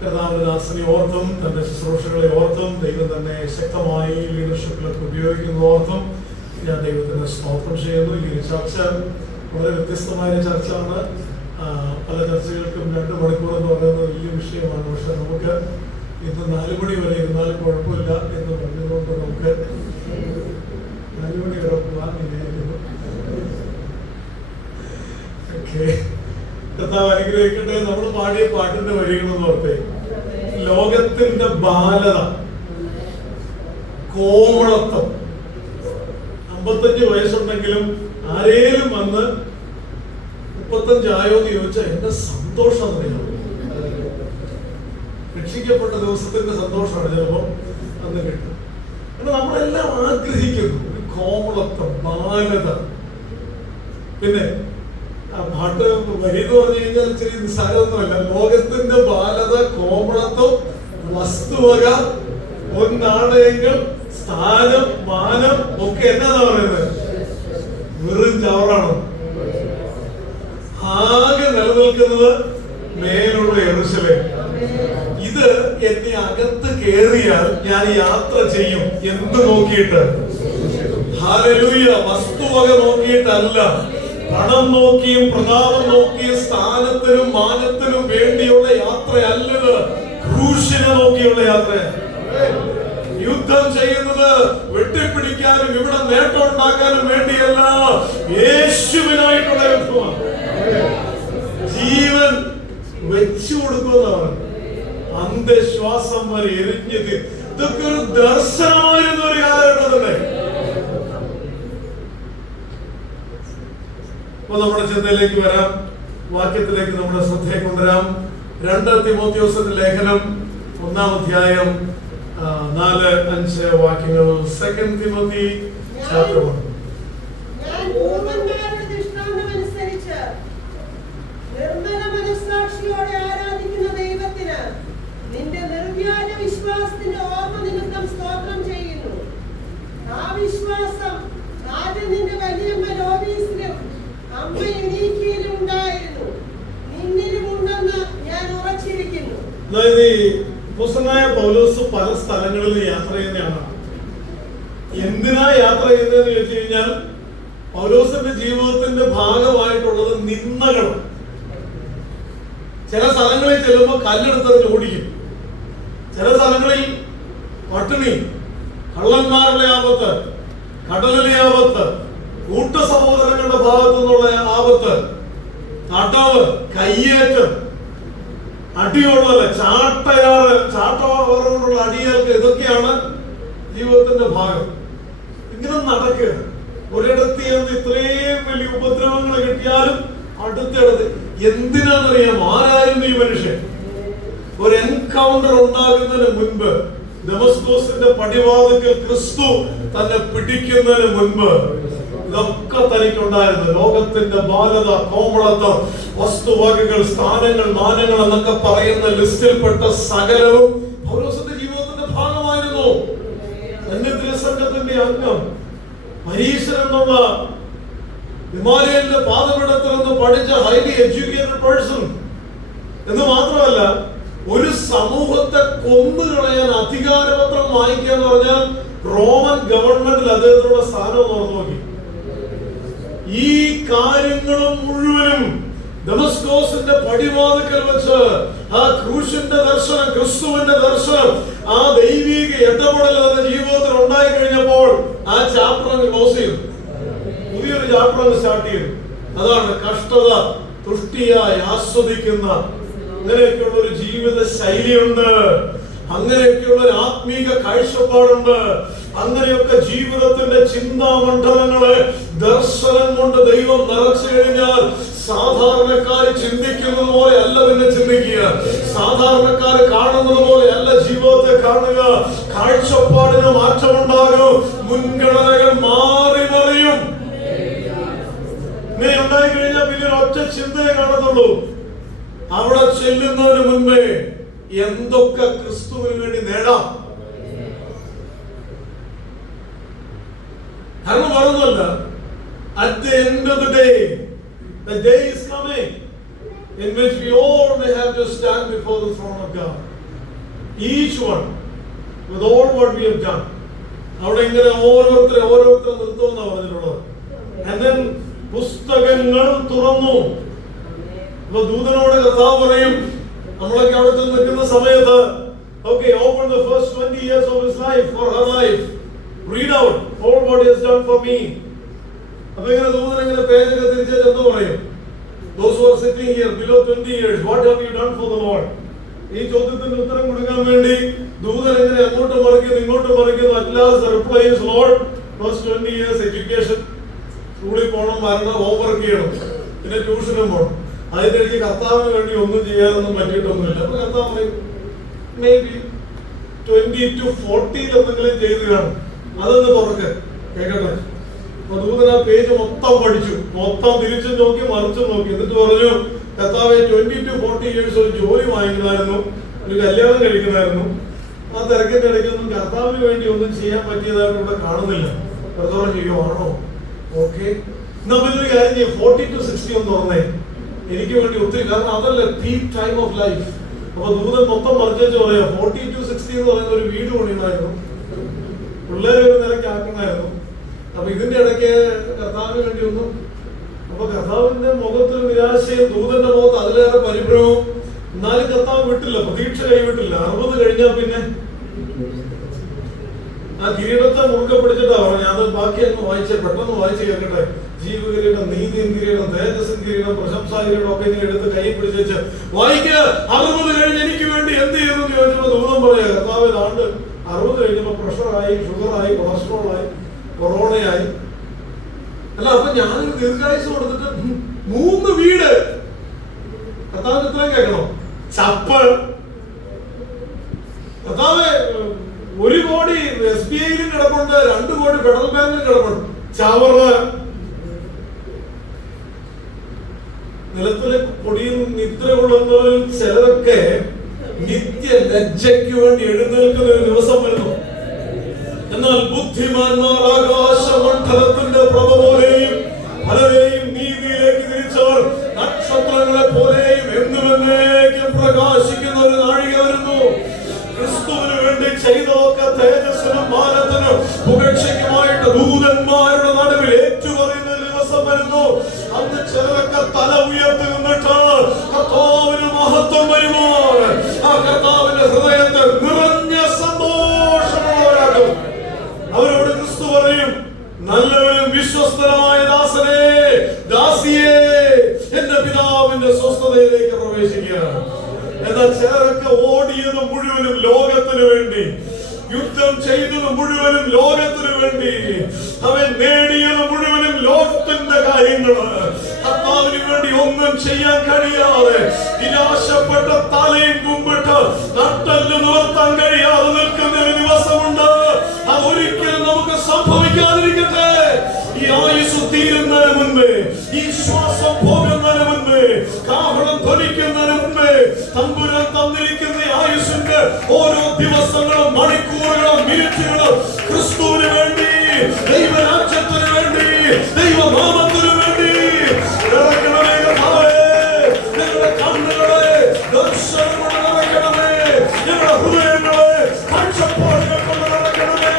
കർത്താവിനെ ഓർത്തും തന്റെ ശുശ്രൂഷകളെ ഓർത്തും ദൈവം തന്നെ ശക്തമായി ലീഡർഷിപ്പിലൊക്കെ ഉപയോഗിക്കുന്ന ഓർത്തും ഞാൻ ദൈവത്തിന് സ്തോത്രം ചെയ്യുന്നു. ഈ ചർച്ച വളരെ വ്യത്യസ്തമായ ചർച്ചയാണ്. പല ചർച്ചകൾക്കും 2 മണിക്കൂർ എന്ന് പറയുന്നത് വലിയ വിഷയമാണ്. പക്ഷെ നമുക്ക് ഇന്ന് 4 മണി വരെ ഇരുന്നാലും കുഴപ്പമില്ല എന്ന് പറഞ്ഞതുകൊണ്ട് നമുക്ക് 4 മണി വരെ പോകാൻ വിചാരിക്കുന്നു. കർത്താവ് അനുഗ്രഹിക്കട്ടെ. നമ്മൾ പാടിയ പാട്ടിന്റെ വരികളെന്ന് ഓർത്തേ, ലോകത്തിന്റെ ബാലത, കോമളത്വം. 55 വയസ്സുണ്ടെങ്കിലും ആരേലും വന്ന് 35 ആയോന്ന് ചോദിച്ചാൽ എന്റെ സന്തോഷം അറിയാം. രക്ഷിക്കപ്പെട്ട ദിവസത്തിന്റെ സന്തോഷമാണ് ചിലപ്പോൾ അന്ന് കിട്ടും. കാരണം നമ്മളെല്ലാം ആഗ്രഹിക്കുന്നു ഒരു കോമളത്വം, ബാലത. പിന്നെ പാട്ട് വരി എന്ന് പറഞ്ഞു കഴിഞ്ഞാൽ ഇച്ചിരി നിസ്സാരമൊന്നുമല്ല. ലോകത്തിന്റെ ബാലത, കോമളത്വം, വസ്തുവക, പൊന്നാണയങ്ങൾ, സ്ഥാനം, മാനം ഒക്കെ എന്നാ പറയുന്നത്? വെറും ചവറാണ്. ആകെ നിലനിൽക്കുന്നത് മേലുള്ള യെരൂശലേം. ഇത് എന്നെ അകത്ത് കേറിയാൽ ഞാൻ യാത്ര ചെയ്യും. എന്ത് നോക്കിയിട്ട്? ഹല്ലേലൂയ. വസ്തുവക നോക്കിയിട്ടല്ല, പണം നോക്കിയും പ്രതാപം നോക്കിയും സ്ഥാനത്തിനും മാനത്തിനും വേണ്ടിയുള്ള യാത്രയല്ലത്, ക്രൂശിനെ നോക്കിയുള്ള യാത്രയാണ്. യുദ്ധം ചെയ്യുന്നത് വെട്ടിപ്പിടിക്കാനും ഇവിടെ നേട്ടം ഉണ്ടാക്കാനും വേണ്ടിയല്ല, യേശുവിനായിട്ടുള്ള യുദ്ധമാണ്. ജീവൻ വെച്ചു കൊടുക്കുന്നതാണ്. അന്ധശ്വാസം വരെ എരിഞ്ഞത്. ഇതൊക്കെ ഒരു ദർശനമായിരുന്ന ഒരു കാലഘട്ടം തന്നെ. അപ്പൊ നമ്മുടെ ചിന്തയിലേക്ക് വരാം, വാക്യത്തിലേക്ക് നമ്മുടെ ശ്രദ്ധയെ കൊണ്ടുവരാം. 2 തിമോഥെയോസിന്റെ ലേഖനം 1-ാം അധ്യായം 4-5 വാക്യങ്ങൾ. 2 തിമോത്തി ചാപ്റ്റർ 1. നിർമ്മല മനസ്സാക്ഷിയോടെ ആരാധിക്കുന്ന ദൈവത്തിന് നിന്റെ നിർവ്യാജ വിശ്വാസത്തിന്റെ ഓർമ്മ നിമിത്തം സ്തോത്രം ചെയ്യുന്നു. ആ വിശ്വാസം ആദ്യം നിന്റെ വലിയമ്മ ലോബീസിലും അമ്മ യുനീക്കിയിലും ഉണ്ടായിരുന്നു, നിന്നിലും ഉണ്ടെന്ന് ഞാൻ ഉറച്ചിരിക്കുന്നു. അതായത് അപ്പോസ്തലനായ പൗലോസ് പല സ്ഥലങ്ങളിൽ യാത്ര ചെയ്യുന്നതാണ്. എന്തിനാ യാത്ര ചെയ്യുന്നതെന്ന് ചോദിച്ചു കഴിഞ്ഞാൽ പൗലോസിന്റെ ജീവിതത്തിന്റെ ഭാഗമായിട്ടുള്ളത് നിന്ദകൾ. ചില സ്ഥലങ്ങളിൽ ചെല്ലുമ്പോൾ കല്ലെടുത്തെറിഞ്ഞ് ഓടിക്കും. ചില സ്ഥലങ്ങളിൽ പട്ടിണി, കള്ളന്മാരുടെ ആപത്ത്, കടലിലെ ആപത്ത്, കൂട്ട സഹോദരങ്ങളുടെ ഭാഗത്തു നിന്നുള്ള ആപത്ത്, തടവ്, കയ്യേറ്റം, അടിയുള്ളവര്, ചാട്ടവാറുകൊണ്ടുള്ള അടിയേൽക്ക്, ഇതൊക്കെയാണ് ജീവിതത്തിന്റെ ഭാഗം. ഇങ്ങനെ നടക്കുക. ഒരിടത്ത് ചെന്ന് ഇത്രയും വലിയ ഉപദ്രവങ്ങൾ കിട്ടിയാലും അടുത്തടുത്ത്. എന്തിനാണെന്നറിയാം? ആരായിരുന്നു ഈ മനുഷ്യൻ? ഒരു എൻകൗണ്ടർ ഉണ്ടാകുന്നതിന് മുൻപ്, ദമസ്കോസിന്റെ പടിവാതിൽക്കൽ ക്രിസ്തു തന്നെ പിടിക്കുന്നതിന് മുൻപ് ഇതൊക്കെ തനിക്കുണ്ടായിരുന്നു. ലോകത്തിന്റെ ബാലത, കോമളത്വം, വസ്തുവകകൾ, സ്ഥാനങ്ങൾ, മാനങ്ങൾ എന്നൊക്കെ പറയുന്ന ലിസ്റ്റിൽപ്പെട്ട സകലവും പൗലോസിന്റെ ജീവിതത്തിന്റെ ഭാഗമായിരുന്നു. സന്നിധി സംഘത്തിന്റെ അംഗം, പരീശൻ എന്നുള്ള ഹിമാലയന്റെ പാദപീഠത്തിൽ നിന്ന് പഠിച്ച ഹൈലി എഡ്യൂക്കേറ്റഡ് പേഴ്സൺ എന്ന് മാത്രമല്ല, ഒരു സമൂഹത്തെ കൊന്നുകളയാൻ അധികാരപത്രം വാങ്ങിക്കുക എന്ന് പറഞ്ഞാൽ റോമൻ ഗവൺമെന്റിൽ അദ്ദേഹത്തിനുള്ള സ്ഥാനം തുറന്നു നോക്കി. ഈ കാര്യങ്ങളും മുഴുവനും ദമസ്കോസിന്റെ പടിവാതിൽക്കൽ വെച്ച് ആ ക്രൂശിന്റെ ദർശനം, ക്രിസ്തുവിന്റെ ദർശനം, ആ ദൈവിക ഇടപെടൽ എന്ന ജീവിതത്തിൽ ഉണ്ടായി കഴിഞ്ഞപ്പോൾ ആ ചാപ്റ്റർ അങ്ങ് ക്ലോസ് ചെയ്തു. പുതിയൊരു ചാപ്റ്റർ അങ്ങ് സ്റ്റാർട്ട് ചെയ്തു. അതാണ് കഷ്ടത തുഷ്ടിയായി ആസ്വദിക്കുന്ന അങ്ങനെയൊക്കെയുള്ള ഒരു ജീവിത ശൈലിയുണ്ട്. അങ്ങനെയൊക്കെയുള്ള ഒരു ആത്മീക കാഴ്ചപ്പാടുണ്ട്. അങ്ങനെയൊക്കെ ജീവിതത്തിന്റെ ചിന്താമണ്ഡലങ്ങളെ ദർശനം കൊണ്ട് ദൈവം നിറച്ചു കഴിഞ്ഞാൽ സാധാരണക്കാര് ചിന്തിക്കുന്നത് പോലെ അല്ല പിന്നെ ചിന്തിക്കുക. സാധാരണക്കാര് കാണുന്നത് പോലെ അല്ല ജീവിതത്തെ കാണുക. കാഴ്ചപ്പാടിന് മാറ്റമുണ്ടാകും. മുൻഗണനകൾ മാറി മറിയും. ഇങ്ങനെ ഉണ്ടായി കഴിഞ്ഞാൽ പിന്നെ ഒറ്റ ചിന്തയെ കാണത്തുള്ളൂ. അവിടെ ചെല്ലുന്നതിന് മുൻപേ എന്തൊക്കെ ക്രിസ്തുവിന് വേണ്ടി നേടാം. കാരണം മറന്നല്ല, at the end of the day, the day is coming in which we all may have to stand before the throne of God. Each one with all what we have done. അവിടെ ഇങ്ങനെ ഓരോരുത്തരെ നിർത്തുമെന്നാണ് പറഞ്ഞിട്ടുള്ളത്. And then പുസ്തകങ്ങൾ തുറന്നു. അപ്പൊ ദൂതനോട് കർത്താവ് പറയും, നമ്മളൊക്കെ അവിടെ നിൽക്കുന്ന സമയത്ത്, okay, open the first 20 years of his life or her life. Read out all what he has done for me. അപ്പൊ ഇങ്ങനെ ദൂതൻ ഇങ്ങനെ പേജൊക്കെ തിരിച്ചു എന്ത് പറയും? Those who are sitting here below 20 years, what have you done for the Lord? ഈ ചോദ്യത്തിന് ഉത്തരം കൊടുക്കാൻ വേണ്ടി ദൂതൻ ഇങ്ങനെ അങ്ങോട്ട് മറിക്കുന്നു ഇങ്ങോട്ട് മറിക്കുന്നു. At last the reply is, Lord, first 20 years education, സ്കൂളിൽ പോകണം, വരണം, ഹോംവർക്ക് ചെയ്യണം, പിന്നെ ട്യൂഷനും പോകണം. അതിന്റെ ഇടയ്ക്ക് കർത്താവിന് വേണ്ടി ഒന്നും ചെയ്യാനൊന്നും പറ്റിയിട്ടൊന്നുമില്ല. അപ്പൊ കർത്താവ് പറയും, മേ ബി 20 to 40 എന്തെങ്കിലും ചെയ്ത് കാണും, അതൊന്ന് തുറക്ക് കേൾക്കട്ടെ. അപ്പൊ ദൂതൻ ആ പേജ് മൊത്തം പഠിച്ചു, മൊത്തം തിരിച്ചും നോക്കി മറിച്ചും നോക്കി. എന്നിട്ട് പറഞ്ഞു, കർത്താവ് 20 to 40 years ഒരു ജോലി വാങ്ങിക്കണമായിരുന്നു, ഒരു കല്യാണം കഴിക്കണമായിരുന്നു. ആ തിരക്കിന്റെ ഇടയ്ക്കൊന്നും കർത്താവിന് വേണ്ടി ഒന്നും ചെയ്യാൻ പറ്റിയതായിട്ട് ഇവിടെ കാണുന്നില്ല. കർത്താവ് ചെയ്യോ ആണോ? ഓക്കെ, നമ്മളൊരു കാര്യം ചെയ്യും, 40 to 60 ഒന്ന് തുറന്നേ, എനിക്ക് വേണ്ടി ഒത്തിരി. കാരണം അതല്ല പീക്ക് ടൈം ഓഫ് ലൈഫ്. അപ്പൊ ദൂതൻ മൊത്തം മറിച്ചു പറയാ, 40 to 60 എന്ന് പറയുന്ന ഒരു വീട് പണിയണമായിരുന്നു, പിള്ളേരെ ഒരു നിലയ്ക്ക് ആക്കണമായിരുന്നു. അപ്പൊ ഇതിന്റെ ഇടയ്ക്ക് കർത്താവിന് വേണ്ടി ഒന്നും. അപ്പൊ കർത്താവിന്റെ മുഖത്തൊരു നിരാശയും ദൂതന്റെ മുഖത്ത് അതിലേറെ പരിഭ്രമവും. എന്നാലും കർത്താവ് വിട്ടില്ല, പ്രതീക്ഷ കൈവിട്ടില്ല. 60 കഴിഞ്ഞാൽ പിന്നെ ആ കിരീടത്തെ മുറുകെ പിടിച്ചിട്ടാ പറഞ്ഞു. അത് ബാക്കി അങ്ങ് വായിച്ചേ, പെട്ടെന്ന് വായിച്ച് കേൾക്കട്ടെ. ജീവകിരീടം, നീതിൻ കിരീടം, തേജസ്സിൻ കിരീടം, പ്രശംസാ കിരീടം ഒക്കെ ഇങ്ങനെ എടുത്ത് കൈ പിടിച്ച് വായിക്കുക. 60 കഴിഞ്ഞ് എനിക്ക് വേണ്ടി എന്ത് ചെയ്തു എന്ന് ചോദിച്ചപ്പോ ദൂതം പറയാ, കർത്താവ് ആണ്ട് 60 കഴിഞ്ഞപ്പോ പ്രഷറായി, ഷുഗറായി, കൊളസ്ട്രോളായി, കൊറോണയായി. അല്ല, അപ്പൊ ഞാനൊരു ദീർഘായുസ് കൊടുത്തിട്ട് 3 വീട്. കർത്താവിന് ഇത്രയും കേൾക്കണം. ചപ്പൽ കർത്താവ് 1 കോടി SBIയിലും കിടപ്പുണ്ട്, 2 കോടി ഫെഡറൽ ബാങ്കിലും കിടപ്പുണ്ട്. ചവറ്, നിലത്തിലെ പൊടിയും നിദ്ര കൊള്ളുന്നവരിൽ ചിലരൊക്കെ നിത്യ ലജ്ജയ്ക്ക് വേണ്ടി എഴുന്നേൽക്കുന്ന ഒരു ദിവസം വരുന്നു. എന്നാൽ ബുദ്ധിമാന്മാർ ആകാശമണ്ഡലത്തിന്റെ പ്രഭ പോലെയും പലരെയും നീതിയിലേക്ക് തിരിച്ചവർ നക്ഷത്രങ്ങളെ പോലെയും എന്നുമെന്നേക്കും പ്രകാശിക്കുന്ന ഒരു നാഴിക വരുന്നു. ക്രിസ്തുവിന് വേണ്ടി ചെയ്തതൊക്കെ തേജസ്സിനും മാനത്തിനും പുകഴ്ചയ്ക്കുമായിട്ട് ദൂതന്മാരുടെ നടുവിൽ ഏറ്റുപറയുന്ന ദിവസം വരുന്നു. അന്ന് ചിലരൊക്കെ തല ഉയർത്തി നിന്നിട്ട് കർത്താവിന് മഹത്വം വരുമ്പോൾ ആ കർത്താവിന്റെ ഹൃദയത്തിൽ നിറഞ്ഞ സന്തോഷമുള്ളവരാകും. അവരോട് ക്രിസ്തു പറയും, നല്ലവരും വിശ്വസ്തനായ ദാസനെ, ദാസിയെ, എന്റെ പിതാവിന്റെ സ്വസ്ഥതയിലേക്ക് പ്രവേശിക്കുക. എന്നാൽ ചിലരൊക്കെ ഓടിയത് മുഴുവനും ലോകത്തിന് വേണ്ടി, യുദ്ധം ചെയ്തത് മുഴുവനും ലോകത്തിന് വേണ്ടി, അവൻ നേടിയത് മുഴുവനും ലോകത്തിന്റെ കാര്യങ്ങള്, കർത്താവിന് വേണ്ടി ഒന്നും ചെയ്യാൻ കഴിയാതെ നിരാശപ്പെട്ട തലയും കുമ്പിട്ട് നട്ടല് നിവർത്താൻ കഴിയാതെ നിൽക്കുന്ന ഒരു ദിവസമുണ്ട്. അതൊരിക്കലും നമുക്ക് സംഭവിക്കാതിരിക്കട്ടെ. ഈ ആയുസ് തീരുന്നതിന് മുൻപേ, ഈ ശ്വാസം പോകുന്നതിന് മുൻപേ, കാഹളം ധ്വനിക്കുന്നതിന് മുൻപേ, തമ്പുരാൻ തന്നിരിക്കുന്ന ആയുസിന്റെ ഓരോ ദിവസങ്ങളും മണിക്കൂറുകളും മിനിറ്റുകളും ക്രിസ്തുവിന് വേണ്ടി, ദൈവരാജ്യത്തിന് വേണ്ടി, ദൈവനാമത്തിന് വേണ്ടി ഇറക്കണമേ കർത്താവേ. ഞങ്ങളുടെ കണ്ണുകളെ ദർശനം കൊണ്ട് നിറയ്ക്കണമേ, ഞങ്ങളുടെ ഹൃദയങ്ങളെ കാഴ്ചപ്പാടുകൾ കൊണ്ട് നിറയ്ക്കണമേ.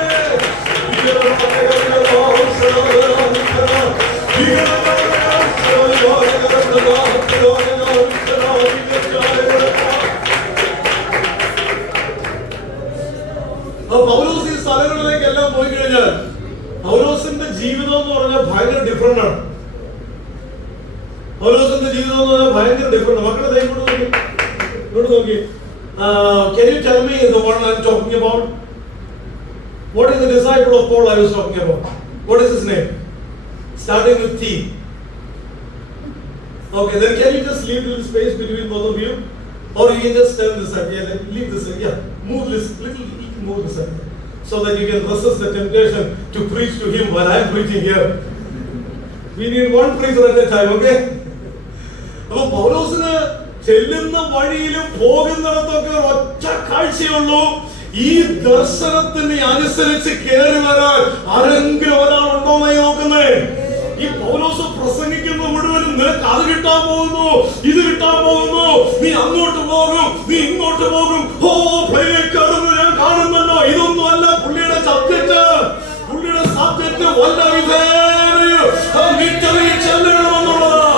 പൗലോസ് ഈ സ്ഥലങ്ങളിലേക്കെല്ലാം പോയി പൗലോസിന്റെ ജീവിതം എന്ന് പറഞ്ഞാൽ ഭയങ്കര ഡിഫറെന്റ്. മക്കളെ ഇങ്ങോട്ട് നോക്കി. Can you tell me the one I'm talking about? What is the disciple of Paul I was talking about? What is his name? Starting with T. Okay, then can you just leave little space between both of you? Or you can just turn this side. Yeah, leave this side. Yeah, move this little move this side. So that you can resist the temptation to preach to him while I'm preaching here. We need one preacher at a time, okay? അപ്പോൾ പൗലോസിന് ചെല്ലുന്ന വഴിയിലും പോകുന്നിടത്തൊക്കെ ഒറ്റ കാഴ്ചയുള്ളൂ. ഈ ദർശനത്തിന് അനുസരിച്ച് കയറി വരാൻ ആരെങ്കിലും ഒരാളുണ്ടോന്നായി നോക്കുന്നേ. ഈ പൗലോസ് പ്രസംഗിക്കുന്ന മുഴുവനും നിനക്ക് അത് കിട്ടാൻ പോകുന്നു, ഇത് കിട്ടാൻ പോകുന്നു, നീ അങ്ങോട്ട് പോകും, നീ ഇങ്ങോട്ട് പോകും. ഓ പ്ലെയിനിൽ കയറുന്നു ഞാൻ കാണുന്നല്ലോ. ഇതൊന്നും അല്ല പുള്ളിയുടെ സബ്ജക്റ്റ്. പുള്ളിയുടെ സബ്ജക്റ്റ് വല്ല ചെല്ലണമെന്നുള്ളതാ.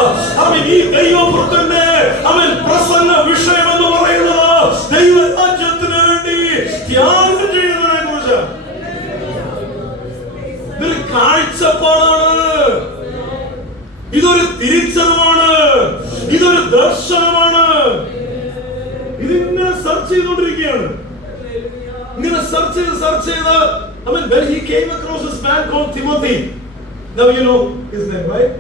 അവൻ ഈ ദൈവഭക്തന്റെ അവൻ പ്രസംഗ വിഷയം എന്ന് പറയുന്നത് ദൈവരാജ്യത്തിന് വേണ്ടി ത്യാഗം ചെയ്യുന്നതിനെ കുറിച്ച്. ഇതൊരു കാഴ്ചപ്പാടാണ്, ഇതൊരു തിരിച്ചറിവാണ്, ഇതൊരു ദർശനമാണ്. ഇതിങ്ങനെ സെർച്ച് ചെയ്തുകൊണ്ടിരിക്കുകയാണ്. ഇങ്ങനെ സെർച്ച് ചെയ്ത് I mean, when he came across this man called Timothy. Now you know his name, right?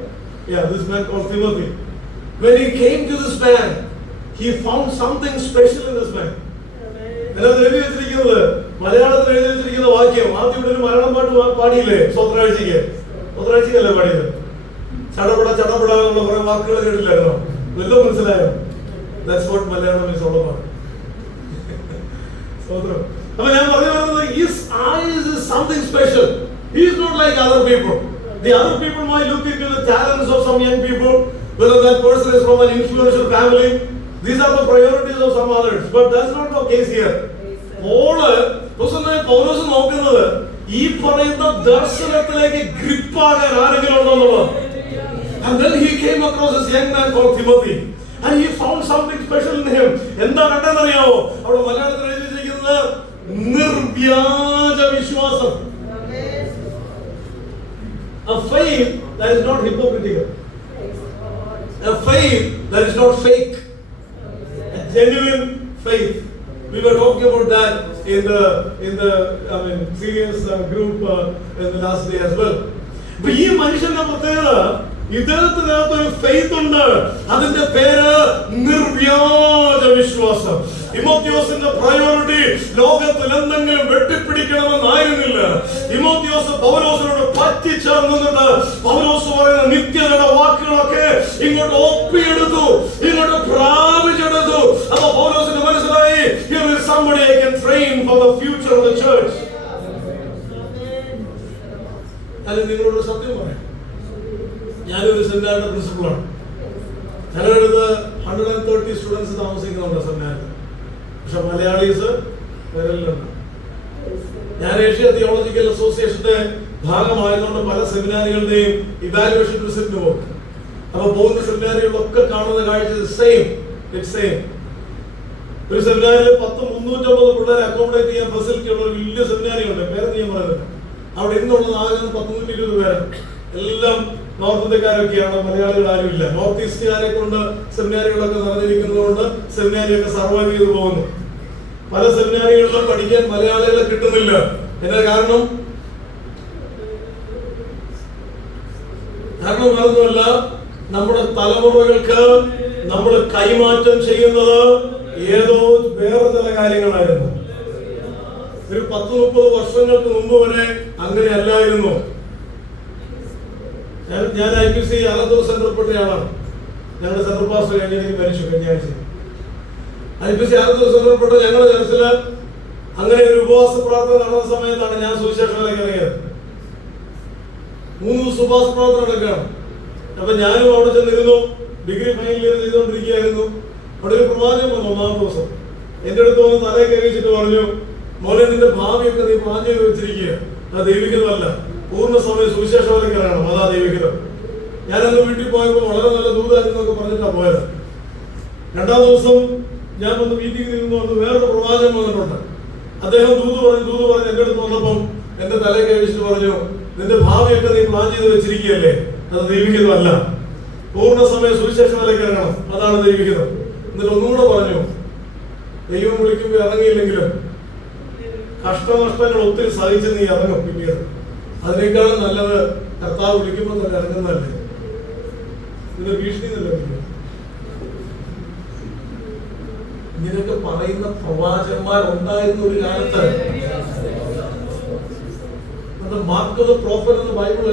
Yeah, this man called Timothy. When he came to this man, he found something special in this man. അതിനകത്ത് എഴുതി വെച്ചിരിക്കുന്നത്, മലയാളത്തിൽ എഴുതി വെച്ചിരിക്കുന്ന വാക്യം ആദ്യം ഇവിടെ ഒരു മലയാളം പാട്ട് പാടിയില്ലേ? സ്വത്രാഴ്ചക്കല്ലേ പാടിയത്? ചടപട എന്നുള്ള കുറെ വാക്കുകൾ കേട്ടില്ലായിരുന്നോ? വല്ലതും മനസ്സിലായോ? That's what Malayalam is all about. അപ്പൊ ഞാൻ പറഞ്ഞു വരുന്നത്, his eyes is something special. He is not like other people. The other people might look into the talents of some young people, whether that person is from an influential family. These are the priorities of some others, but that's not the case here. പൗലോസ് നോക്കുന്നത് ഈ പറയുന്ന ദർശനത്തിലേക്ക് ഗ്രിപ്പാകാൻ ആരെങ്കിലും ഉണ്ടോ എന്നുള്ളത്. And then he came across this young man called Timothy, and he found something special in him. എന്താ കണ്ടെന്നറിയാമോ? അവിടെ മലയാളത്തിൽ എഴുതിയിരിക്കുന്നത് നിർവ്യാജ വിശ്വാസം. A faith that is not hypocritical. A faith that is not fake. A genuine faith. We were talking about that in the serious group in the last day as well. But ഈ മനുഷ്യന്റെ പ്രത്യേകത, ഇദ്ദേഹത്തിനകത്തൊരു faith ഉണ്ട്. അതിന്റെ പേര് നിർവ്യാജ വിശ്വാസം. തിമോത്തിയോസിന്റെ priority ലോകത്തിൽ എന്തെങ്കിലും വെട്ടിപ്പിടിക്കണമെന്നായിരുന്നില്ല. തിമോത്തിയോസ് പൗലോസിനോട് പറ്റിച്ചേർന്നിട്ട് പൗലോസ് പറയുന്ന നിത്യതയുടെ വാക്കുകളൊക്കെ ഇങ്ങോട്ട് ഒപ്പിയെടുത്തു, ഇങ്ങോട്ട് പ്രാപിച്ചെടുത്തു. അപ്പൊ പൗലോസിന് മനസ്സിലായി, here is somebody I can train for the future of the church. അല്ലെങ്കിൽ നിങ്ങളോട് സത്യം പറയാം, ഞാനൊരു സെമിനാറിന്റെ പ്രിൻസിപ്പളാണ്. ഞങ്ങളുടെ അടുത്ത് 130 സ്റ്റുഡൻസ് താമസിക്കുന്നുണ്ട് സെമിനാറിൽ. പക്ഷെ മലയാളീസ് വരലുണ്ട്. ഞാൻ ഏഷ്യ തിയോളജിക്കൽ അസോസിയേഷന്റെ ഭാഗമായതുകൊണ്ട് പല സെമിനാറുകളുടെയും ഇവാലുവേഷൻ റിസൾട്ട് പോകും. അപ്പൊ പോകുന്ന സെമിനാറുകളിലൊക്കെ കാണുന്ന കാഴ്ച സെയിം. ഒരു സെമിനാറിൽ 350 പിള്ളേരെ അക്കോമഡേറ്റ് ചെയ്യാൻ ഫെസിലിറ്റി ഉള്ള ഒരു വലിയ സെമിനാരി ഉണ്ട്. പേരെന്ന് ഞാൻ പറയുന്നത്. അവിടെ ഇന്നുള്ളത് ആകെ 120 പേരാണ്. എല്ലാം നോർത്ത് ഇന്ത്യക്കാരൊക്കെയാണ്, മലയാളികൾ ആരുമില്ല. നോർത്ത് ഈസ്റ്റുകാരെ കൊണ്ട് സെമിനാരികളൊക്കെ നടന്നിരിക്കുന്നത് കൊണ്ട് സെമിനാരിയൊക്കെ സർവൈവ് ചെയ്തു പോകുന്നു. പല സെമിനാരികളിലും പഠിക്കാൻ മലയാളികളെ കിട്ടുന്നില്ല. എന്താ കാരണം? വേറൊന്നുമല്ല, നമ്മുടെ തലമുറകൾക്ക് നമ്മൾ കൈമാറ്റം ചെയ്യുന്നത് ഏതോ വേറെ ചില കാര്യങ്ങളായിരുന്നു. ഒരു 10-30 വർഷങ്ങൾക്ക് മുമ്പ് വരെ അങ്ങനെ അല്ലായിരുന്നു. ഞാൻ IPC ആലത്തൂർ സെന്ററിൽപ്പെട്ട ആളാണ്. ഞങ്ങളുടെ സെന്റർ പാസ്റ്റർ കഴിഞ്ഞ മരിച്ചു കഴിഞ്ഞാഴ്ച. IPC ആലത്തൂർ സെന്ററിൽപ്പെട്ട ഞങ്ങളുടെ ചർച്ചില് അങ്ങനെ ഒരു ഉപവാസ പ്രാർത്ഥന നടന്ന സമയത്താണ് ഞാൻ സുവിശേഷത്തിലേക്ക് ഇറങ്ങിയത്. 3 ദിവസം ഉപവാസ പ്രാർത്ഥന നടക്കുകയാണ്. അപ്പൊ ഞാനും അവിടെ ചെന്നിരുന്നു. ഡിഗ്രി ഫൈനൽ ഇയർ ചെയ്തുകൊണ്ടിരിക്കുകയായിരുന്നു. അവിടെ ഒരു പ്രവാചകൻ വന്നു 1-ാം ദിവസം. എന്റെ അടുത്ത് വന്ന് തലയെ കഴിച്ചിട്ട് പറഞ്ഞു, മോനെ നിന്റെ ഭാവിയൊക്കെ നീ പ്ലാൻ ചെയ്ത് വെച്ചിരിക്കുക, അത് ദൈവികതമല്ല, പൂർണ്ണ സമയം സുവിശേഷത്തിലേക്ക് ഇറങ്ങണം, അതാ ദൈവികതം. ഞാനന്ന് വീട്ടിൽ പോയപ്പോൾ വളരെ നല്ല ദൂതായിരുന്നൊക്കെ പറഞ്ഞിട്ടാണ് പോയത്. 2-ാം ദിവസം ഞാൻ വന്ന് മീറ്റിംഗിൽ നിന്ന് വന്ന് വേറൊരു പ്രവാചകൻ വന്നിട്ടുണ്ട്. അദ്ദേഹം ദൂത് പറഞ്ഞ് എന്റെ അടുത്ത് വന്നപ്പം എന്റെ തലയെ കഴിച്ചിട്ട് പറഞ്ഞു, നിന്റെ ഭാവിയൊക്കെ നീ പ്ലാൻ ചെയ്ത് വെച്ചിരിക്കുകയല്ലേ, അത് ദൈവികതമല്ല. പൂർണ്ണ സമയ സുവിശേഷ വേലയ്ക്ക് ഇറങ്ങണം. അതാണ് ദൈവഹിതം. എന്നിട്ട് ഒന്നുകൂടെ പറഞ്ഞു, ദൈവം വിളിക്കുമ്പോൾ ഇറങ്ങിയില്ലെങ്കിലും കഷ്ടനഷ്ടങ്ങൾ ഒത്തിരി സഹിച്ച് നീ ഇറങ്ങും. പിന്നീട് അതിനേക്കാളും നല്ലത് കർത്താവ് വിളിക്കുമ്പോൾ തന്നെ ഇറങ്ങുന്നതല്ലേ. ഇതിന്റെ ഭീഷണി നല്ല ഇങ്ങനെയൊക്കെ പറയുന്ന പ്രവാചകന്മാരുണ്ടായിരുന്ന ഒരു കാലത്ത് മാർക്ക് ഓഫ് ദ പ്രോഫറ്റ് എന്ന ബൈബിൾ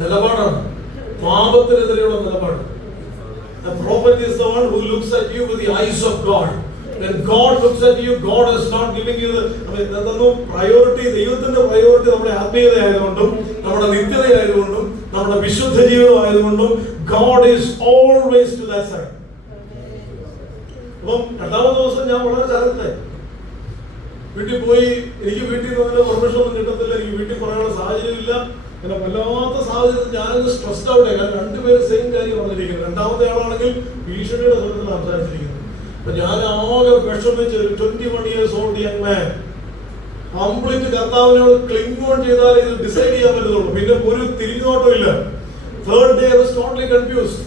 നിലപാടാണ്, പാപത്തിനെതിരെയുള്ള നിലപാട്. The prophet is the one who looks at you with the eyes of God. When God looks at you, God is not giving you the priority. ദൈവത്തിന്റെ priority നമ്മുടെ ആത്മീയതയായതുകൊണ്ടും നമ്മുടെ നിത്യതയായതുകൊണ്ടും നമ്മുടെ വിശുദ്ധ ജീവിതമായതുകൊണ്ടും God is always to that side. അപ്പം രണ്ടാമത്തെ ദിവസം ഞാൻ വളരെ ചരത്തെ വീട്ടിൽ പോയി. എനിക്ക് വീട്ടിൽ നിന്ന് പെർമിഷൻ ഒന്നും കിട്ടത്തില്ല, എനിക്ക് വീട്ടിൽ പറയാനുള്ള സാഹചര്യമില്ല. പിന്നെ വല്ലാത്ത സാഹചര്യത്തിൽ ഞാനൊന്ന് സ്ട്രെസ്ഡ് ഔട്ട് ആയി. കാരണം രണ്ടുപേരും സെയിം കാര്യം പറഞ്ഞിരിക്കുന്നത്. രണ്ടാമത്തെ ആളാണെങ്കിൽ ഭീഷണിയുടെ സ്വരത്തിൽ സംസാരിച്ചിരിക്കുന്നത്. അപ്പൊ ഞാൻ ആകെ വിഷമിച്ച് ഒരു 21 years old young man complete കർത്താവിനോട് ക്ലിങ് ഓൺ ചെയ്താലേ ഇത് ഡിസൈഡ് ചെയ്യാൻ പറ്റത്തുള്ളൂ. പിന്നെ ഒരു തിരിഞ്ഞോട്ടം ഇല്ല. Third day I was totally confused.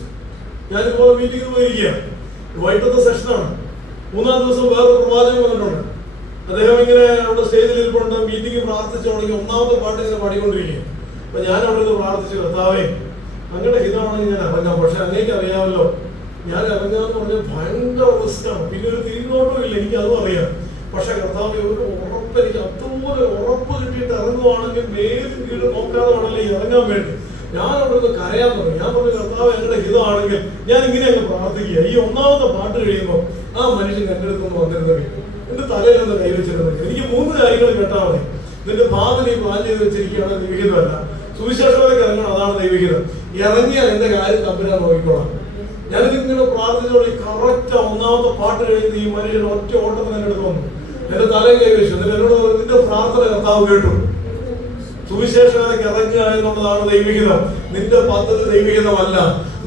ഞാനിതുപോലെ മീറ്റിംഗിൽ പോയിരിക്കുക, വൈകിട്ടത്തെ സെഷനാണ്. മൂന്നാം ദിവസം വേറൊരു പ്രവാചകൻ വന്നിട്ടുണ്ട്. അദ്ദേഹം ഇങ്ങനെ അവിടെ സ്റ്റേജിൽ ഇരിപ്പുണ്ട്. മീറ്റിംഗ് പ്രാർത്ഥിച്ചു തുടങ്ങി. ഒന്നാമത്തെ പാട്ട് ഇങ്ങനെ പാടിക്കൊണ്ടിരിക്കുക. അപ്പൊ ഞാൻ അവിടെ നിന്ന് പ്രാർത്ഥിച്ചു, കർത്താവേ അങ്ങനെ ഹിതമാണെങ്കിൽ ഞാൻ ഇറങ്ങാം, പക്ഷെ അങ്ങേക്ക് അറിയാമല്ലോ ഞാൻ ഇറങ്ങാന്ന് പറഞ്ഞാൽ ഭയങ്കര റിസ്ക്കാണ്. പിന്നെ ഒരു തിരിഞ്ഞോട്ടും ഇല്ല, എനിക്ക് അതും അറിയാം. പക്ഷെ കർത്താവ് ഒരു ഉറപ്പ്, എനിക്ക് അതുപോലെ ഉറപ്പ് കിട്ടിയിട്ട് ഇറങ്ങുവാണെങ്കിൽ മേലും കീഴും നോക്കാതെ വേണമല്ലേ ഇറങ്ങാൻ വേണ്ടി. ഞാൻ അവിടെ നിന്ന് കരയാൻ തുടങ്ങി. ഞാൻ പറഞ്ഞു, കർത്താവ് ഞങ്ങളുടെ ഹിതമാണെങ്കിൽ ഞാൻ ഇങ്ങനെ അങ്ങ് പ്രാർത്ഥിക്കുക. ഈ ഒന്നാമത്തെ പാട്ട് കഴിയുമ്പോൾ ആ മനുഷ്യൻ എൻ്റെ അടുത്തൊന്ന് വന്നിരുന്നെങ്കിൽ, എന്റെ തലയിലൊന്ന് കൈവച്ചിരുന്നെങ്കിൽ, എനിക്ക് 3 കാര്യങ്ങൾ കേട്ടാൽ മതി. നിന്റെ ഭാവി നീ പ്ലാൻ ചെയ്ത് വെച്ചിരിക്കുകയാണ് ദൈവഹിതമല്ല. സുവിശേഷത്തിലേക്ക് ഇറങ്ങണം, അതാണ് ദൈവഹിതം. ഇറങ്ങിയാൽ എന്റെ കാര്യം തമ്പുരാൻ നോക്കിക്കോളാം. ഞാനിതിങ്ങനെ പ്രാർത്ഥിച്ചോളി. കറക്റ്റ് ഒന്നാമത്തെ പാട്ട് കഴിയുന്ന ഈ മനുഷ്യൻ ഒറ്റ ഓട്ടത്തിന് എന്റെ അടുത്ത് വന്നു, എന്റെ തലയിൽ കൈവച്ചു. എന്നിട്ട് എന്നോട് പറഞ്ഞു, നിന്റെ പ്രാർത്ഥന കർത്താവ് കേട്ടു. സുവിശേഷത്തിലേക്ക് ഇറങ്ങുക എന്നുള്ളതാണ് ദൈവഹിതം. നിന്റെ പദ്ധതി ദൈവഹിതമല്ല.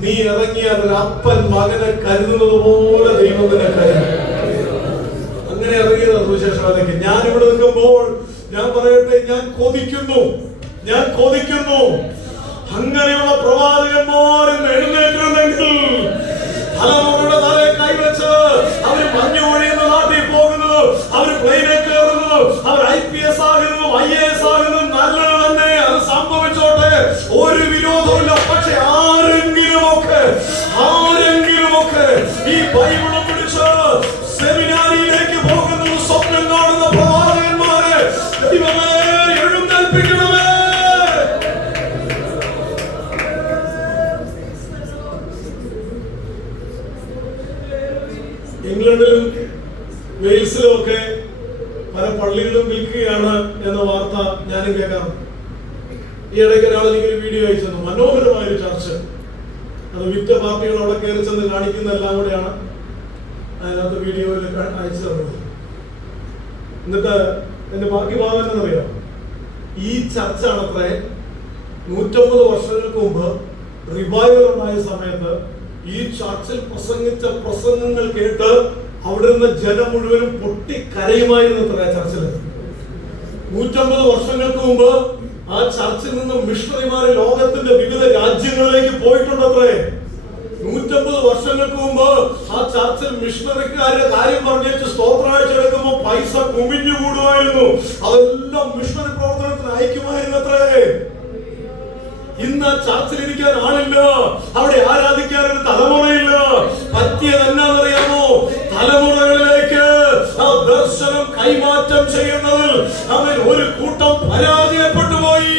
നീ ഇറങ്ങിയാൽ ഒരു അപ്പൻ മകനെ കരുതുന്നത് പോലെ ദൈവം നിന്നെ കരുതും. അങ്ങനെ ഇറങ്ങിയതാണ് സുവിശേഷത്തിലേക്ക്. ഞാൻ ഇവിടെ നിൽക്കുമ്പോൾ ഞാൻ പറയട്ടെ, ഞാൻ കൊതിക്കുന്നു അങ്ങനെയുള്ള പ്രവാചകന്മാരും എഴുന്നേറ്റിരുന്നെങ്കിൽ തലമുറയുടെ തലയെ കൈവച്ച് അവർ മഞ്ഞു ഒഴിയുന്ന നാട്ടിൽ പോകുന്നത്, അവർ പ്ലെയിനിൽ കയറുന്നത്, അവർ IPS ആകുന്നു, IAS ആകുന്നു, നല്ലത് തന്നെ. അത് സംഭവിച്ചോട്ടെ, ഒരു വിരോധമില്ല. പക്ഷെ ആരെങ്കിലുമൊക്കെ ഈ ബൈബിളും പിടിച്ച് സെമിനാരിയിലേക്ക് പോകുന്നത് സ്വപ്നം കാണുന്ന പ്രവാചകന്മാരെ ദൈവമേ എഴുന്നേൽപ്പിക്കണമേ. ഇംഗ്ലണ്ടിലും വെയിൽസിലും ഒക്കെ പല പള്ളികളും വിൽക്കുകയാണ് എന്ന വാർത്ത ഞാനും കേൾക്കാറുണ്ട്. ഈ ഇടയ്ക്ക് ഒരാൾ എനിക്കൊരു വീഡിയോ അയച്ചു തന്നു. മനോഹരമായൊരു ചർച്ച. അത് വിറ്റ പാർട്ടികൾ അവിടെ കയറി ചെന്ന് കാണിക്കുന്ന എല്ലാം കൂടെയാണ് അതിനകത്ത് വീഡിയോയിൽ അയച്ചു തന്നത്. എന്നിട്ട് എന്റെ ബാക്കി ഭാഗം എന്നറിയാം, ഈ ചർച്ചാണത്രേ 150 വർഷങ്ങൾക്ക് മുമ്പ് റിവൈവൽ ഉണ്ടായ സമയത്ത് ഈ ചർച്ചിൽ പ്രസംഗിച്ച പ്രസംഗങ്ങൾ കേട്ട് അവിടെ നിന്ന് ജനം മുഴുവനും പൊട്ടിക്കരയുമായിരുന്നു അത്ര ചർച്ചില്. 150 വർഷങ്ങൾക്ക് മുമ്പ് ആ ചർച്ചിൽ നിന്ന് മിഷണറിമാര് ലോകത്തിന്റെ വിവിധ രാജ്യങ്ങളിലേക്ക് പോയിട്ടുണ്ടത്രേ. 150 വർഷങ്ങൾക്ക് മുമ്പ് ആ ചർച്ചിൽ മിഷണറിക്കാരുടെ കാര്യം പറഞ്ഞു സ്തോത്രാഴ്ച എടുക്കുമ്പോൾ പൈസ കുമിഞ്ഞുകൂടുമായിരുന്നു. അതെല്ലാം മിഷണറി പ്രവർത്തനത്തിന് അയക്കുമായിരുന്നത്രേ. ഇന്ന് ചർച്ചിൽ ഇരിക്കാൻ ആളില്ല, അവിടെ ആരാധിക്കാൻ ഒരു തലമുറയില്ല. പറ്റിയത് എന്നാന്നറിയാമോ? തലമുറകളിലേക്ക് ആ ദർശനം കൈമാറ്റം ചെയ്യുന്നതിൽ അവൻ ഒരു കൂട്ടം പരാജയപ്പെട്ടു പോയി.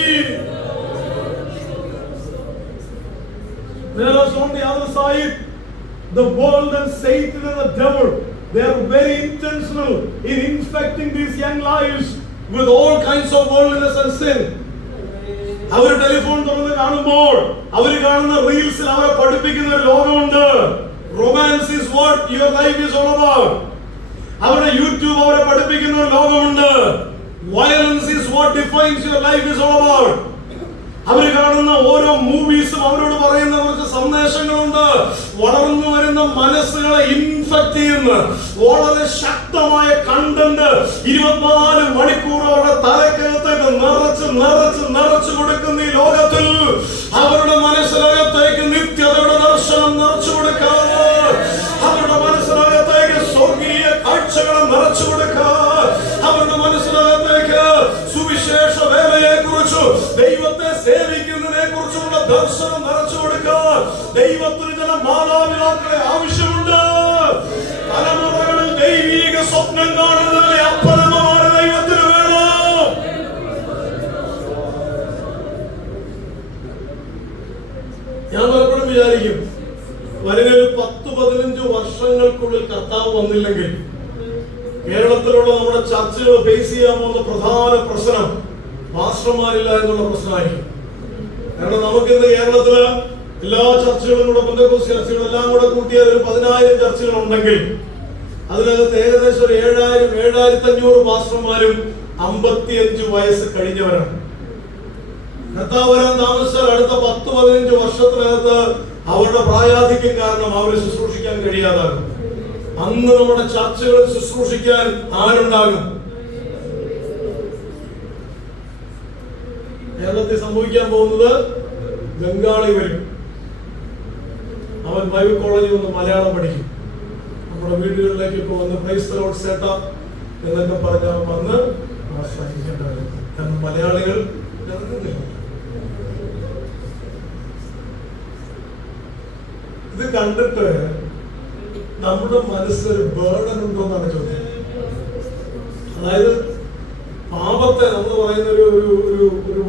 On the other side, the world and Satan and the devil, they are very intentional in infecting these young lives with all kinds of worldliness and sin. അവർ ടെലിഫോൺ തുറന്ന് കാണുമ്പോൾ അവർ കാണുന്ന റീൽസിൽ അവരെ പഠിപ്പിക്കുന്ന ഒരു ലോകമുണ്ട്. Romance is what your life is all about. അവരുടെ യൂട്യൂബ് അവരെ പഠിപ്പിക്കുന്ന ഒരു ലോകമുണ്ട്. Violence is what defines your life is all about. അവർ കാണുന്ന ഓരോ മൂവീസും അവരോട് പറയുന്ന കുറച്ച് സന്ദേശങ്ങളുണ്ട്. വളർന്നു വരുന്ന മനസ്സുകളെ ഇൻഫെക്ട് ചെയ്യുന്ന വളരെ ശക്തമായ കണ്ടന്റ് 24 മണിക്കൂർ അവരുടെ തലക്കകത്തേക്ക് നിറച്ചു കൊടുക്കുന്ന ഈ ലോകത്തിൽ അവരുടെ മനസ്സിനകത്തേക്ക് നിത്യതയുടെ ദർശനം നിറച്ചു കൊടുക്കാൻ, അവരുടെ മനസ്സിനകത്തേക്ക് സ്വർഗീയ കാഴ്ചകളെ നിറച്ചു കൊടുക്കാൻ, അവരുടെ മനസ്സിനകത്തേക്ക് സുവിശേഷ വേലയെ കുറിച്ച്, ദൈവത്തെ സേവിക്കുന്നതിനെ കുറിച്ചുള്ള ദർശനം നിറച്ചു കൊടുക്കാൻ ദൈവത്തിന് ചില മാതാപിതാക്കളെ ആവശ്യമുണ്ട്. തലമുറകളിൽ ദൈവീക സ്വപ്നം കാണുന്നതിലെ അപ്പനമ്മമാർ ദൈവത്തിന് വേണം. ഞാൻ പലപ്പോഴും വിചാരിക്കും, വരുന്നൊരു 10-15 വർഷങ്ങൾക്കുള്ളിൽ കർത്താവ് വന്നില്ലെങ്കിൽ കേരളത്തിലുള്ള നമ്മുടെ ചർച്ചകൾ ഫേസ് ചെയ്യാൻ പോകുന്ന പ്രധാന പ്രശ്നം പാസ്റ്റർമാരില്ല എന്നുള്ള പ്രശ്നമായിരിക്കും. കാരണം നമുക്കിന്ന് കേരളത്തില് എല്ലാ ചർച്ചകളും കൂടെ, പെന്തക്കോസ്ത് ചർച്ചകളെല്ലാം കൂടെ കൂട്ടിയാൽ ഒരു 10,000 ചർച്ചകൾ ഉണ്ടെങ്കിൽ അതിനകത്ത് ഏകദേശം ഒരു 7,000-7,500 പാസ്റ്റർമാരും 55 വയസ്സ് കഴിഞ്ഞവരാണ്. കർത്താവ് വരാൻ താമസിച്ചാൽ അടുത്ത 10-15 വർഷത്തിനകത്ത് അവരുടെ പ്രായാധിക്യം കാരണം അവരെ ശുശ്രൂഷിക്കാൻ കഴിയാതാകും. അന്ന് നമ്മുടെ ചർച്ചകളിൽ ശുശ്രൂഷിക്കാൻ ആരുണ്ടാകും? കേരളത്തിൽ സംഭവിക്കാൻ പോകുന്നത്, ബംഗാളി വരും, അവൻ ബൈബിൾ കോളേജിൽ വന്ന് മലയാളം പഠിക്കും, നമ്മുടെ വീടുകളിലേക്ക് ഇപ്പോൾ വന്ന് പ്രൈസ് ദി ലോർഡ് സേട്ടാ എന്നൊക്കെ പറഞ്ഞാൽ വന്ന് ആശ്രയിക്കേണ്ടവരും. കാരണം മലയാളികൾ ഇറങ്ങുന്നില്ല. ഇത് കണ്ടിട്ട് നമ്മുടെ മനസ്സിലൊരു ബേർഡൻ ഉണ്ടോ എന്നാണ് ചോദ്യം. അതായത് പാപത്തെ നമ്മൾ പറയുന്ന ഒരു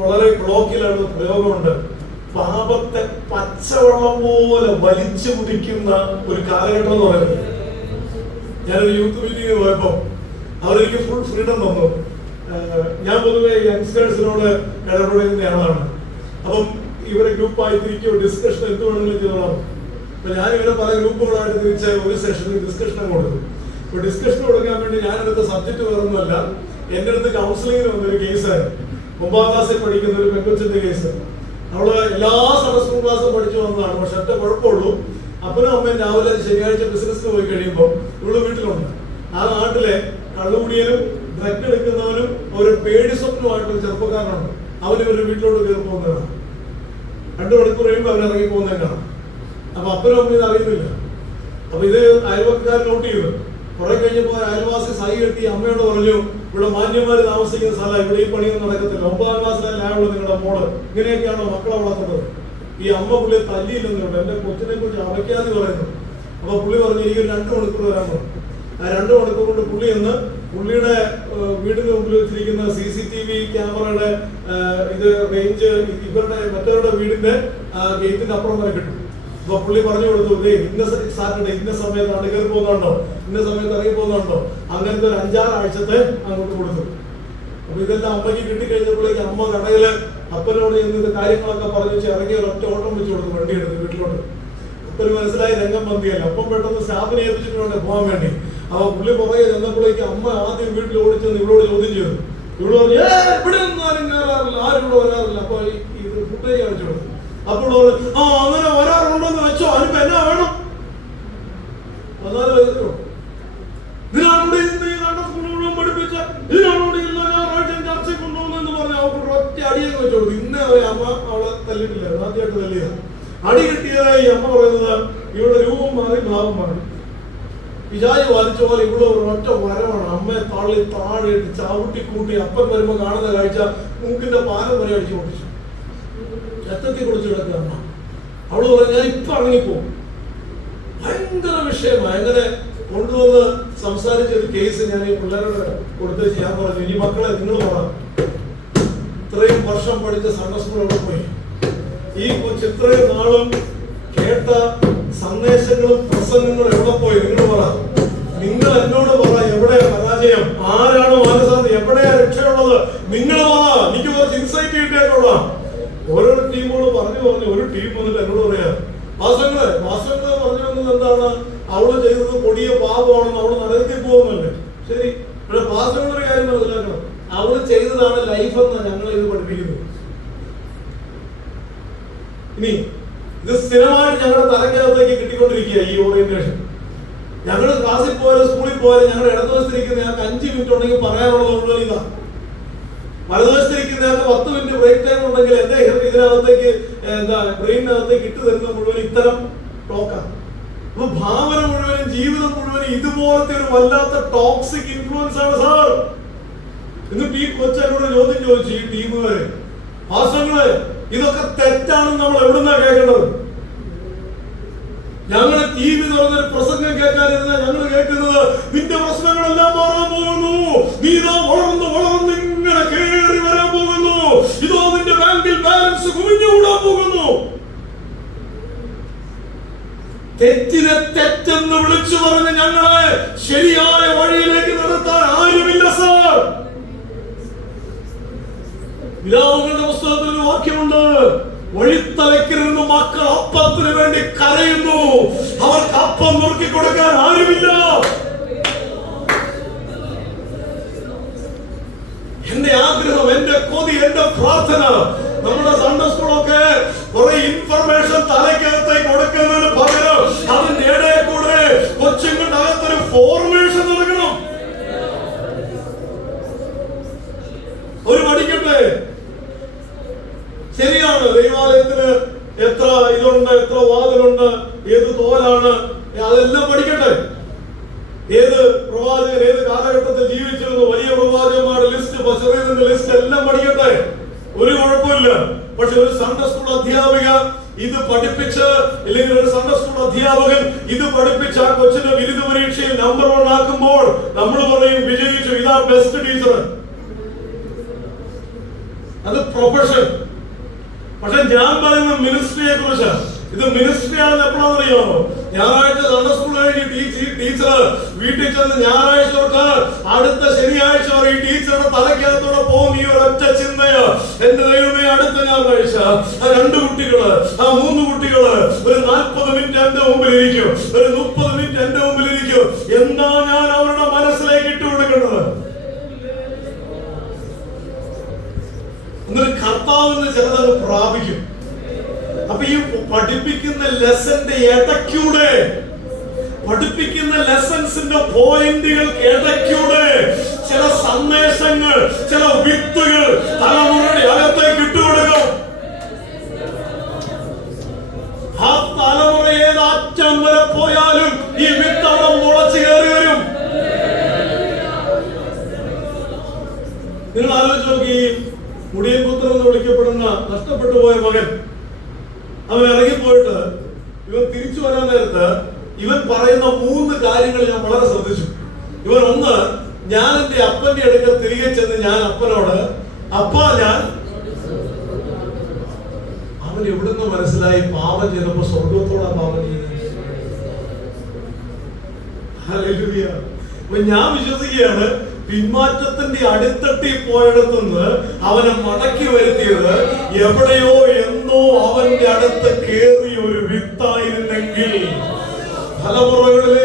വളരെ ബ്ലോക്കിലാണ് പ്രയോഗമുണ്ട്. പാപത്തെ പച്ചവെള്ളം പോലെ വലിച്ചു കുടിക്കുന്ന ഒരു കാലഘട്ടം എന്ന് പറയുന്നത്. ഞാനൊരു യൂത്ത് മീറ്റിംഗ് പോയപ്പോ അവരെനിക്ക് ഫുൾ ഫ്രീഡം തന്നു. ഞാൻ പൊതുവെ യങ്സ്റ്റേഴ്സിനോട് ഇടപെടുന്ന ആളാണ്. അപ്പം ഇവരെ ഗ്രൂപ്പായി തിരിക്കോ ഡിസ്കഷൻ എന്ത് വേണമെങ്കിലും ചെയ്തോളാം. അപ്പൊ ഞാൻ ഇവരെ പല ഗ്രൂപ്പുകളായിട്ട് തിരിച്ച് ഒരു സെഷനിൽ ഡിസ്കഷൻ കൊടുത്തു. ഇപ്പൊ ഡിസ്കഷൻ കൊടുക്കാൻ വേണ്ടി ഞാനെടുത്ത സബ്ജക്ട് വേറൊന്നുമല്ല, എന്റെ അടുത്ത് കൗൺസിലിങ്ങിന് വന്നൊരു കേസായിരുന്നു. 9ാം ക്ലാസ്സിൽ പഠിക്കുന്ന ഒരു പെൺകൊച്ചിന്റെ കേസ്. അവള് എല്ലാ സൺഡേ സ്കൂൾ ക്ലാസ്സും പഠിച്ചു വന്നതാണ്. പക്ഷെ ഒറ്റ കുഴപ്പമുള്ളൂ, അപ്പനും അമ്മയും രാവിലെ ശനിയാഴ്ച ബിസിനസ്സിന് പോയി കഴിയുമ്പോൾ ഇവള് വീട്ടിലുണ്ട്. ആ നാട്ടിലെ കള്ളുകുടിയനും ഡ്രഗ് എടുക്കുന്നവനും ഒരു പേടി സ്വപ്നമായിട്ടൊരു ചെറുപ്പക്കാരനുണ്ട്. അവന് ഇവരുടെ വീട്ടിലോട്ട് കയറി പോകുന്നതാണ്. 2 മണിക്കൂർ കഴിയുമ്പോൾ അവൻ ഇറങ്ങി പോകുന്നതും കാണാം. അപ്പൊ അപ്പനും അമ്മയും അറിയുന്നില്ല. അപ്പൊ ഇത് അയൽവക്കാർ നോട്ട് ചെയ്തു. കുറെ കഴിഞ്ഞപ്പോ അയൽവാസി സൈ കെട്ടി അമ്മയോട് പറഞ്ഞു, ഇവിടെ മാന്യന്മാര് താമസിക്കുന്ന സ്ഥലം, ഇവിടെ ഈ പണിയൊന്നും നടക്കത്തില്ല, 9ാം ക്ലാസ്സിലല്ല ആയുള്ളൂ നിങ്ങളുടെ മോള്, ഇങ്ങനെയൊക്കെയാണോ മക്കളെ വളർത്തുന്നത്? ഈ അമ്മ പുള്ളിയെ തല്ലിയില്ലെന്നുണ്ട്, എന്റെ കൊച്ചിനെ കുറിച്ച് അവയ്ക്കാതെ പറയുന്നു. അപ്പൊ പുള്ളി പറഞ്ഞു, എനിക്കൊരു 2 മണിക്കൂർ വരാൻ പറഞ്ഞു. ആ 2 മണിക്കൂർ കൊണ്ട് പുള്ളി എന്ന് പുള്ളിയുടെ വീടിന് മുമ്പിൽ വെച്ചിരിക്കുന്ന CCTV ക്യാമറയുടെ ഇത് റേഞ്ച് ഇവരുടെ മറ്റവരുടെ വീടിന്റെ ഗേറ്റിന്റെ അപ്പുറം വരെ കിട്ടും. അപ്പൊ പുള്ളി പറഞ്ഞു കൊടുത്തു, ഇന്ന സാറ്റർഡേ ഇന്ന സമയത്താണ് കയറി പോകുന്നുണ്ടോ, ഇന്ന സമയത്ത് ഇറങ്ങി പോകുന്നുണ്ടോ, അങ്ങനത്തെ ഒരു 5-6 ആഴ്ചത്തെ അങ്ങോട്ട് കൊടുത്തു. അപ്പൊ ഇതെല്ലാം അമ്മയ്ക്ക് കിട്ടിക്കഴിഞ്ഞപ്പോഴേക്ക് അമ്മ കടയില് അപ്പനോട് ചെന്ന് കാര്യങ്ങളൊക്കെ പറഞ്ഞു വെച്ച് ഇറങ്ങി ഒരൊറ്റ ഓട്ടം വെച്ച് കൊടുത്തു, വണ്ടി എടുത്ത് വീട്ടിലോട്ട്. അപ്പന് മനസ്സിലായി രംഗം പന്തിയല്ല. അപ്പം പെട്ടെന്ന് സ്റ്റാഫിനെ ഏൽപ്പിച്ചിട്ട് വേണ്ടേ പോകാൻ വേണ്ടി. അപ്പൊ പുള്ളി പുറകെ ചെന്നപ്പോഴേക്ക് അമ്മ ആദ്യം വീട്ടിൽ ഓടിച്ചെന്ന് ഇവളോട് ചോദ്യം ചെയ്തു. ഇവള് പറഞ്ഞു, ഇവിടെ ഒന്നും ആരും കയറാറില്ല, ആരും ഇവിടെ വരാറില്ല. അപ്പൊ ഇത് ഫുട്ടേജ് കാണിച്ചു കൊടുത്തു. അപ്പോൾ അങ്ങനെ വരാറുണ്ടെന്ന് വെച്ചോ, അതിനിപ്പോ എന്നാ വേണം? ഇതിനാണോടെ ഇന്ന് ഈ കണ്ട സ്കൂൾ മുഴുവൻ പഠിപ്പിച്ച, ഇതിനാണോടെ ഇന്ന് ഞായറാഴ്ച ചർച്ചയ്ക്ക് കൊണ്ടുപോകുന്നെന്ന് പറഞ്ഞ അവർക്ക് ഒറ്റ അടിയൊക്കെ വെച്ചു കൊടുത്തു. ഇന്നേ അമ്മ അവളെ തല്ലിട്ടില്ല, ആദ്യമായിട്ട് തല്ലിയത്. അടി കിട്ടിയതായി അമ്മ പറയുന്നത്, ഇവിടെ രൂപം മാറി ഭാവം മാറി. പിശാച് വലിച്ച പോലെ ഇവിടെ ഒരൊറ്റ വരവാണ്. അമ്മയെ തള്ളി താഴെ ചവിട്ടി കൂട്ടി അപ്പൻ വരുമ്പോ കാണുന്ന കാഴ്ച മൂക്കിന്റെ പാലം വരെ അടിച്ചു പൊട്ടിച്ചു. രക്തത്തിൽ കുറിച്ച് കിടക്കുക അമ്മ. അവള് പറഞ്ഞു, ഞാൻ ഇപ്പൊ ഇറങ്ങിപ്പോകും. ഭയങ്കര വിഷയമാണ്. അങ്ങനെ കൊണ്ടുവന്ന് സംസാരിച്ച ഒരു കേസ് ഞാൻ ഈ പിള്ളേരോട് കൊടുത്തേച്ച് ഞാൻ പറഞ്ഞു, ഇനി മക്കളെ നിങ്ങൾ പറയാം, ഇത്രയും വർഷം പഠിച്ച സൺഡേ സ്കൂൾ എവിടെ പോയി? ഈ കൊച്ചു ഇത്രയും നാളും കേട്ട സന്ദേശങ്ങളും പ്രസംഗങ്ങളും എവിടെ പോയി? നിങ്ങൾ പറ. നിങ്ങൾ എന്നോട് പറ, എവിടെയാ പരാജയം? ആരാണ് മാനസാന്തി? എവിടെയാ രക്ഷയുള്ളത്? നിങ്ങൾ പറ. എനിക്ക് കുറച്ച് ഇൻസൈറ്റ് കിട്ടിയേക്കൊള്ളാം. ഓരോ ടീമുകൾ പറഞ്ഞു ഒരു ടീം വന്നിട്ട് എന്നോട് പറയാ, വാസങ്ങള് പറഞ്ഞു വന്നത് എന്താണ്? അവള് ചെയ്തത് കൊടിയ പാപമാണെന്ന്, അവള് നരകത്തിൽ പോകുന്നല്ലേ. ശരി, പക്ഷെ വാസങ്ങളൊരു കാര്യം മനസ്സിലാക്കണം, അവള് ചെയ്തതാണ് ലൈഫ് എന്നാണ് ഞങ്ങൾ ഇത് പഠിപ്പിക്കുന്നത്. ഇനി ഇത് സ്ഥിരമായിട്ട് ഞങ്ങളുടെ തലക്കകത്തേക്ക് കിട്ടിക്കൊണ്ടിരിക്കുക ഈ ഓറിയന്റേഷൻ. ഞങ്ങൾ ക്ലാസ്സിൽ പോയാലും സ്കൂളിൽ പോയാലും ഞങ്ങളുടെ ഇടതുവശത്തിരിക്കുന്ന ഞങ്ങൾക്ക് 5 മിനിറ്റ് ഉണ്ടെങ്കിൽ പറയാനുള്ളത് മുഴുവൻ ഇതാ. വലതുവശത്തിരിക്കുന്ന ഞങ്ങൾക്ക് 10 മിനിറ്റ് ബ്രേക്ക് ടൈം ഉണ്ടെങ്കിൽ എന്റെ ഇതിനകത്തേക്ക് ബ്രെയിനകത്തേക്ക് ഇട്ട് തരുന്ന മുഴുവൻ ഇത്തരം ടോക്കാണ്. അപ്പൊ ഭാവന മുഴുവനും ജീവിതം മുഴുവനും ഇതുപോലത്തെ ഒരു വല്ലാത്ത ടോക്സിക് ഇൻഫ്ലുവൻസ് ആണ് സാർ. എന്നിട്ട് ഈ കൊച്ചോട് ചോദ്യം ചോദിച്ചു ഈ ടീമുകാരെ, പാസ്റ്റങ്ങളെ ഇതൊക്കെ തെറ്റാണെന്ന് നമ്മൾ എവിടുന്നാ കേൾക്കേണ്ടത്? ഞങ്ങള് ടി വി തുറന്നൊരു പ്രസംഗം കേൾക്കാനിരുന്ന ഞങ്ങൾ കേൾക്കുന്നത് നിന്റെ പ്രശ്നങ്ങളെല്ലാം മാറാൻ പോകുന്നു, നീ ഇതാ വളർന്ന് വളർന്ന് ഇങ്ങനെ കേറി വരാൻ പോകുന്നു, ഇതോ നിന്റെ ബാങ്കിൽ ബാലൻസ് കുമിഞ്ഞുകൂടാൻ പോകുന്നു. തെറ്റിനെ തെറ്റെന്ന് വിളിച്ചു പറഞ്ഞ് ഞങ്ങളെ ശരിയായ വഴിയിലേക്ക് നടത്താൻ ആരുമില്ല സാർ. വിലാപങ്ങളുടെ പുസ്തകത്തിൽ ഒരു വാക്യമുണ്ട്, വഴിത്തലക്കിരുന്ന് മക്കൾ അപ്പത്തിന് വേണ്ടി കരയുന്നു, അവർക്ക് അപ്പം നുറുക്കി കൊടുക്കാൻ ആരുമില്ല. എന്റെ ആഗ്രഹം, എന്റെ കൊതി, എന്റെ പ്രാർത്ഥന, നമ്മുടെ സൺഡേ സ്കൂളൊക്കെ കുറെ ഇൻഫർമേഷൻ തലക്കകത്തേക്ക് കൊടുക്കുന്നതിന് പകരം അതിന്റെ ഇടയിൽ കൂടെ കൊച്ചുങ്ങളുടെ അകത്തൊരു ഫോർമേഷൻ നടക്കണം. ഒരു പഠിക്കട്ടെ, ശരിയാണ്, ദൈവാലയത്തിന് എത്ര ഇതുണ്ട്, എത്ര വാതിലുണ്ട്, ഏത് തോലാണ്, അതെല്ലാം പഠിക്കട്ടെ. ഏത് പ്രവാചകൻ ഏത് കാലഘട്ടത്തിൽ ജീവിച്ചിരുന്നു, വലിയ പ്രവാചകന്മാരുടെ ലിസ്റ്റ്, ബഷീറിന്റെ ലിസ്റ്റ് എല്ലാം പഠിക്കട്ടെ, ഒരു കുഴപ്പമില്ല. പക്ഷെ ഒരു സൺഡേ സ്കൂൾ അധ്യാപിക ഇത് പഠിപ്പിച്ച്, അല്ലെങ്കിൽ ഒരു സൺഡേ സ്കൂൾ അധ്യാപകൻ ഇത് പഠിപ്പിച്ച് ആ കൊച്ചിന്റെ ബിരുദ പരീക്ഷയിൽ നമ്പർ 1 ആക്കുമ്പോൾ നമ്മൾ പറയും വിജയിച്ചു, ഇതാ ബെസ്റ്റ് ടീച്ചർ. അത് പ്രൊഫഷൻ. പക്ഷെ ഞാൻ പറയുന്ന മിനിസ്ട്രിയെ കുറിച്ചാണ്. ഇത് മിനിസ്ട്രി ആണെന്ന് എപ്പോഴാണെന്നറിയാമോ? ഞായറാഴ്ച സൺഡേ സ്കൂൾ കഴിഞ്ഞ് ടീച്ചർ വീട്ടിൽ ചെന്ന് ഞായറാഴ്ച തൊട്ട് അടുത്ത ശനിയാഴ്ച വരെ ഈ ടീച്ചറുടെ തലയ്ക്കകത്തോടെ പോകും ഈ ഒരൊറ്റ ചിന്തയോ, എന്റെ ദൈവമേ അടുത്ത ഞായറാഴ്ച ആ 2 കുട്ടികള്, ആ 3 കുട്ടികള് ഒരു 40 മിനിറ്റ് എന്റെ മുമ്പിൽ ഇരിക്കും, ഒരു 30 മിനിറ്റ് എന്റെ മുമ്പിൽ ഇരിക്കും. എന്താ ഞാൻ അവരുടെ മനസ്സിലേക്ക് ഇട്ട് കൊടുക്കേണ്ടത്? എന്നിട്ട് കർത്താവിന് ചിലത് പ്രാപിക്കും. അപ്പൊ ഈ പഠിപ്പിക്കുന്ന ലെസന്റെ ഇടയ്ക്കൂടെ, പഠിപ്പിക്കുന്ന ലെസൺസിന്റെ പോയിന്റുകൾ ഇടയ്ക്കൂടെ ചില സന്ദേശങ്ങൾ, ചില വിത്തുകൾ തലമുറയുടെ അകത്തേക്ക് ഇട്ടുകൊടുക്കും. ആ തലമുറ ഏത് അറ്റം വരെ പോയാലും ഈ വിത്ത് അവിടെ മുളച്ചു കയറി വരും. നിങ്ങൾ ആലോചിച്ച് നോക്കി, മുടിയൻ പുത്രൻ എന്ന് വിളിക്കപ്പെടുന്ന നഷ്ടപ്പെട്ടു പോയ മകൻ, അവൻ ഇറങ്ങിപ്പോയിട്ട് ഇവൻ തിരിച്ചു വരാൻ നേരത്ത് ഇവൻ പറയുന്ന 3 കാര്യങ്ങൾ ഞാൻ വളരെ ശ്രദ്ധിച്ചു. ഇവൻ ഒന്ന്, ഞാൻ എന്റെ അപ്പന്റെ അടുക്കൽ തിരികെ ചെന്ന് ഞാൻ അപ്പനോട്, അപ്പാ ഞാൻ, അവൻ എവിടുന്ന് മനസ്സിലായി പാപം ചെയ്തപ്പോ സ്വർഗത്തോടാ പാപം ചെയ്തത്? ഹല്ലേലൂയ. അപ്പൊ ഞാൻ വിശ്വസിക്കുകയാണ്, പിന്മാറ്റത്തിന്റെ അടിത്തട്ടി പോയിടത്തുനിന്ന് അവനെ മടക്കി വരുത്തിയത് എവിടെയോ എന്നോ അവന്റെ അടുത്ത് കേറിയ ഒരു വിത്തായിരുന്നെങ്കിൽ തലമുറകളിൽ